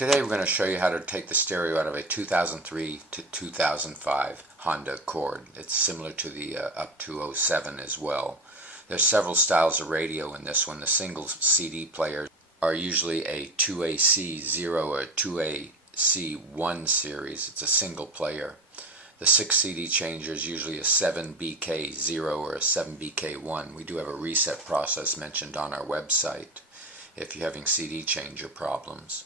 Today we're going to show you how to take the stereo out of a 2003 to 2005 Honda Accord. It's similar to the up to 07 as well. There's several styles of radio in this one. The single CD players are usually a 2AC0 or 2AC1 series. It's a single player. The 6 CD changer is usually a 7BK0 or a 7BK1. We do have a reset process mentioned on our website if you're having CD changer problems.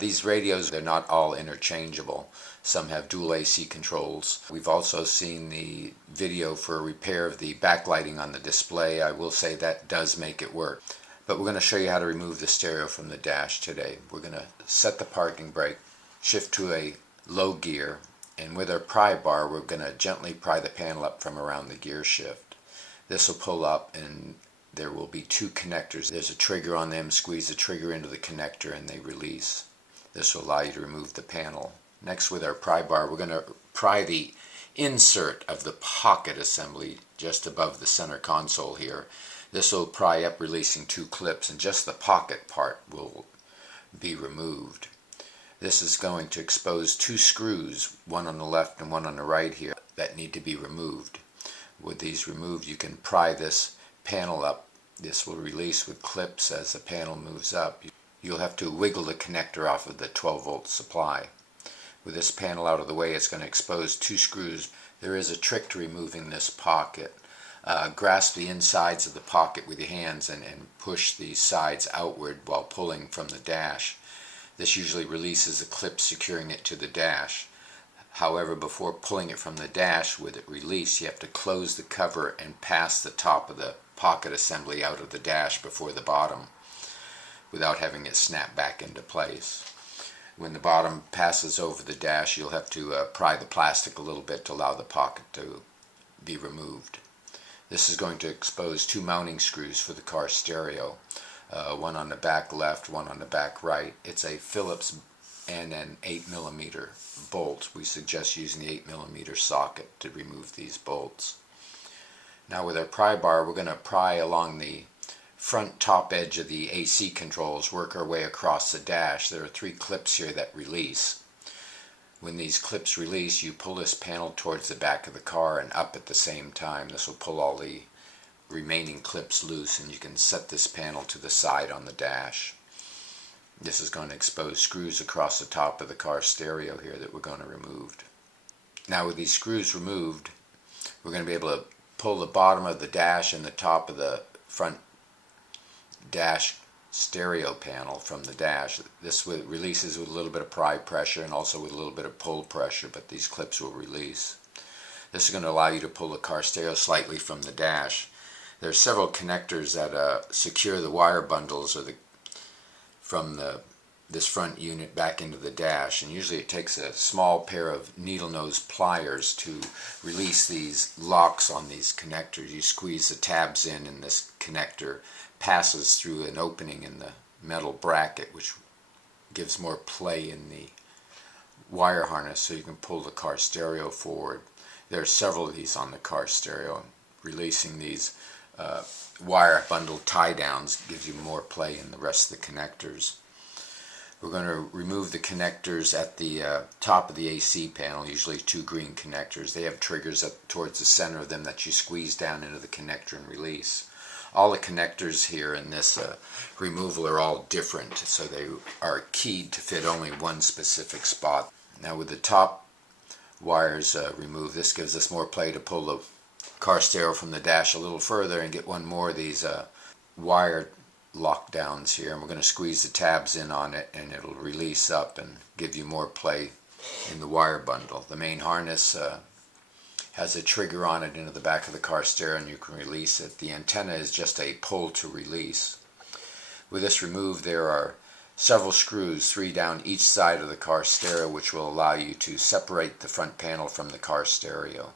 These radios, they're not all interchangeable. Some have dual AC controls. We've also seen the video for a repair of the backlighting on the display. I will say that does make it work. But we're going to show you how to remove the stereo from the dash today. We're going to set the parking brake, shift to a low gear, and with our pry bar we're going to gently pry the panel up from around the gear shift. This will pull up and there will be two connectors. There's a trigger on them. Squeeze the trigger into the connector and they release. This will allow you to remove the panel. Next, with our pry bar, we're going to pry the insert of the pocket assembly just above the center console here. This will pry up, releasing two clips, and just the pocket part will be removed. This is going to expose two screws, one on the left and one on the right here, that need to be removed. With these removed, you can pry this panel up. This will release with clips as the panel moves up. You'll have to wiggle the connector off of the 12-volt supply. With this panel out of the way, it's going to expose two screws. There is a trick to removing this pocket. Grasp the insides of the pocket with your hands and push the sides outward while pulling from the dash. This usually releases the clip securing it to the dash. However, before pulling it from the dash with it released, you have to close the cover and pass the top of the pocket assembly out of the dash before the bottom without having it snap back into place. When the bottom passes over the dash, you'll have to pry the plastic a little bit to allow the pocket to be removed. This is going to expose two mounting screws for the car stereo, one on the back left, one on the back right. It's a Phillips and an 8mm bolt. We suggest using the 8mm socket to remove these bolts. Now with our pry bar, we're going to pry along the front top edge of the AC controls, work our way across the dash. There are three clips here that release. When these clips release, you pull this panel towards the back of the car and up at the same time. This will pull all the remaining clips loose and you can set this panel to the side on the dash. This is going to expose screws across the top of the car stereo here that we're going to remove. Now with these screws removed, we're going to be able to pull the bottom of the dash and the top of the front dash stereo panel from the dash. This releases with a little bit of pry pressure and also with a little bit of pull pressure, but these clips will release. This is going to allow you to pull the car stereo slightly from the dash. There are several connectors that secure the wire bundles or from this front unit back into the dash, and usually it takes a small pair of needle nose pliers to release these locks on these connectors. You squeeze the tabs in and this connector passes through an opening in the metal bracket, which gives more play in the wire harness so you can pull the car stereo forward. There are several of these on the car stereo. Releasing these wire bundle tie downs gives you more play in the rest of the connectors. We're going to remove the connectors at the top of the AC panel, usually two green connectors. They have triggers towards the center of them that you squeeze down into the connector and release. All the connectors here in this removal are all different, so they are keyed to fit only one specific spot. Now with the top wires removed, this gives us more play to pull the car stereo from the dash a little further and get one more of these wire lockdowns here, and we're going to squeeze the tabs in on it and it'll release up and give you more play in the wire bundle. The main harness has a trigger on it into the back of the car stereo and you can release it. The antenna is just a pull to release. With this removed, there are several screws, 3 down each side of the car stereo, which will allow you to separate the front panel from the car stereo.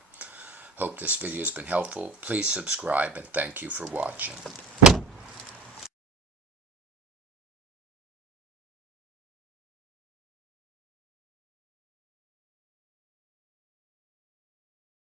Hope this video has been helpful. Please subscribe and thank you for watching.